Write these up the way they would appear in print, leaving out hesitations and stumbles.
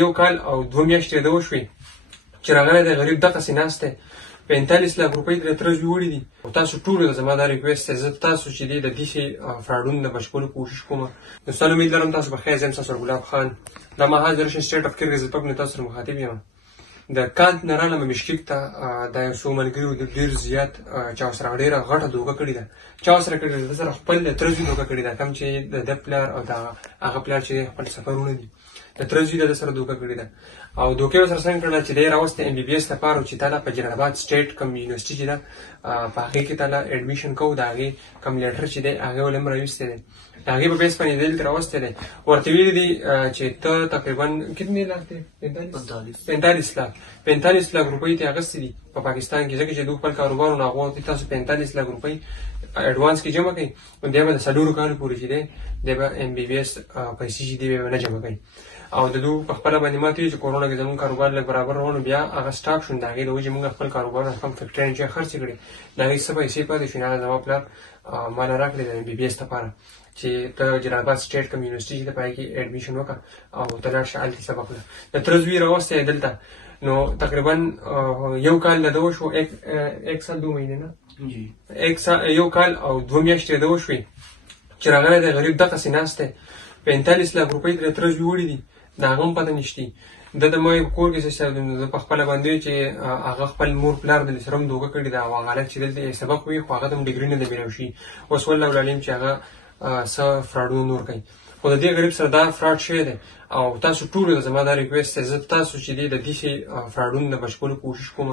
یو کال او 2 میاشتې د وشوې چې راغلی دی غریب دغسې ناست دی 45 لاک روپۍ ترې ترژوي وړي دي او تاسو ټولو ته زما دا ریکویسټ دی زه تاسو چې دی د داسې فراډونو د بچ کولو کوشش کوم نو ستاسو امید لرم تاسو بخیر زه یم ستاسو ګلاب خان دا مهال د رشن سټیټ اف کرګز ریپبلیک تاسو سره مخاطب یم د کانت نه رالم مشکیک ته دا یو څو ملګرو د ډېر زیات چا ورسره ډېره غټه دوکه کړې ده چا ورسره کړې ده د سره خپل ترژوي دوکه کړې ده کوم چې د ده پلار او د هغه پلار چې خپل سفرونه دي د ترژوي د ده سره دوکه کړې ده او دوکې ورسره څنګه کړله چې دی راوستی ام بي بي ایس لپاره چې تاله په جلال آباد سټیټ کوم یونیورسټي چې ده په هغې کې تاله اډمیشن کوو د هغې کوم لیټر چې دی هغې ولې هم راویستی دی د هغې په بیس باندې دلته راوستی دی ورته ویلي دي چې ته تقریبا کتنې لاک دی 45 لاک روپۍ ته اخیستې دي په پاکستان کې ځکه چې دوی خپل کاروبار ونه هغو ورته تاسو 45 لاک روپۍ اډوانس کې جمع کوئ نو دی به د 4 کالو پورې چې دی دی به ام بي بي ایس پیسې چې دی به نه جمع کوي او د دوی په خپله باندې ماته وي چې کورونا کې زموږ کاروبار لږ برابر روان بیا هغه سټاپ شو د هغې د وجې موږ خپل کاروبارونه کم فیکټرۍ چې خرڅې کړې د هغې څه پیسې پاتې شوې نه زما پلار ما نه راکړې د ام بي بي ایس لپاره چې ته جلال آباد سټیټ کوم یونیورسټي چې ده په هغې کې اډمیشن وکړه او ته لاړ شه هلته سبق وکړه د تره زوی راوستی دی دلته نو تقریبا یو کال د ده وشو ایک سال 2 مهینې نه یو کال او 2 میاشتې د وشوې چې راغلی دی غریب دغسې ناست دی 45 لاک روپۍ ترې ترژوي وړي دي د هغه هم پته نشتي ده د ما په کور کې څه زه په خپله باندې چې هغه خپل مور پلار د سره هم دوکه کړې ده او هغه هلک چې دلته یې سبق وي خو هغه ته هم ډګري نه ده میلاو شي اوس والله العلیم چې هغه څه فراډونه نور کوي خو د دې غریب سره دا فراډ شوی دی او تاسو ټولو ته زما دا ریکویسټ دی زه تاسو چې دی د داسې فراډونو د بچ کولو کوشش کوم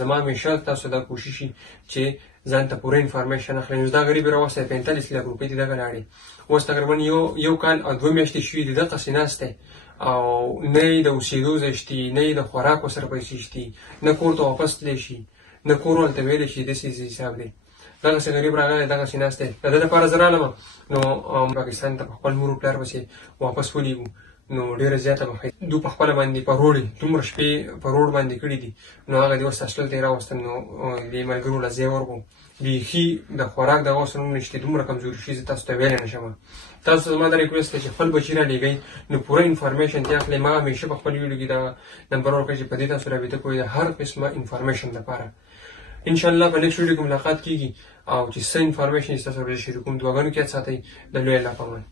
زما همیشه تاسو دا کوشش وي چې ځان ته پوره انفارمیشن اخلئ نو دا غریب یې راوستی 45 لاک روپۍ ته دغه لاړې اوس تقریبا یو کال او 2 میاشتې شوي دي دغسې ناست دی او نه یې د اوسېدو ځای شتي نه یې د خوراک ورسره پیسې شتي نه کور ته واپس تللی شي نه کور ورته ویلی شي داسې حساب دی دغسې غریب راغلی دغسې ناست دی د ده دپاره زه رالم نو پاکستان ته په خپل مور پلار پسې واپس ولېږو نو ډېره زیاته به دوی په خپله باندې په روډ دومره شپې په روډ باندې کړي دي نو هغه دې اوس هاسټل ته یې راوستل نو دې ملګرو له ځای ورکړو بیخي د خوراک دغه اوس هم نشته دومره کمزوري شي زه تاسو ته ویلی نه شم تاسو زما دا ریکویسټ دی چې خپل بچي رالېږئ نو پوره انفارمیشن دې اخلئ ما همیشه په خپل ویډیو کې دا نمبر ورکړی چې په دې تاسو رابطه کوئ د هر قسمه انفارمیشن لپاره انشاءالله په نیکسټ ویډیو کې ملاقات کیږي او چې څه انفارمیشن یې ستاسو سره شریکوم دعاګانو کې یاد ساتئ د لوی الله په امان